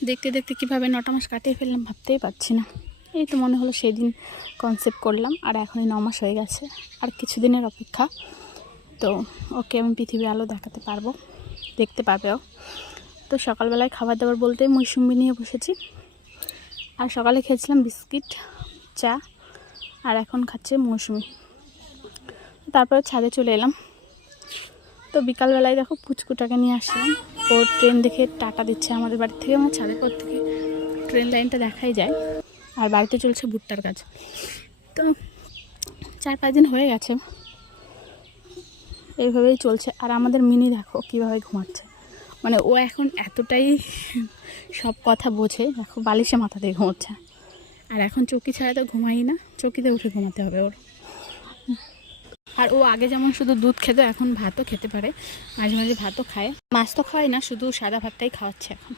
দেখতে দেখতে কীভাবে 9টা মাস কাটিয়ে ফেললাম ভাবতেই পারছি না। এই তো মনে হলো সেদিন কনসেপ্ট করলাম, আর এখনই 9 মাস হয়ে গেছে। আর কিছুদিনের অপেক্ষা, তো ওকে আমি পৃথিবীর আলো দেখাতে পারবো, দেখতে পাবেও। তো সকালবেলায় খাবার দাবার বলতে মৌসুমি নিয়ে বসেছি, আর সকালে খেয়েছিলাম বিস্কিট, চা, আর এখন খাচ্ছে মৌসুমি। তারপরে ছাদে চলে এলাম। তো বিকালবেলায় দেখো পুচকুটাকে নিয়ে আসলাম, ও ট্রেন দেখে টাটা দিচ্ছে আমাদের বাড়ি থেকে, আমার ছাদের পর থেকে ট্রেন লাইনটা দেখাই যায়। আর বাড়িতে চলছে ভুট্টার কাজ। তো 4-5 দিন হয়ে গেছে এইভাবেই চলছে। আর আমাদের মিনি দেখো কীভাবে ঘুমাচ্ছে, মানে ও এখন এতটাই সব কথা বোঝে, দেখো বালিশে মাথা দিয়ে ঘুমোচ্ছে। আর এখন চৌকি ছাড়া তো ঘুমাই না, চৌকিতে উঠে ঘুমাতে হবে ওর। আর ও আগে যেমন শুধু দুধ খেত, এখন ভাতও খেতে পারে, মাঝে মাঝে ভাতও খায়। মাছ তো খায় না, শুধু সাদা ভাতটাই খাওয়াচ্ছে এখন।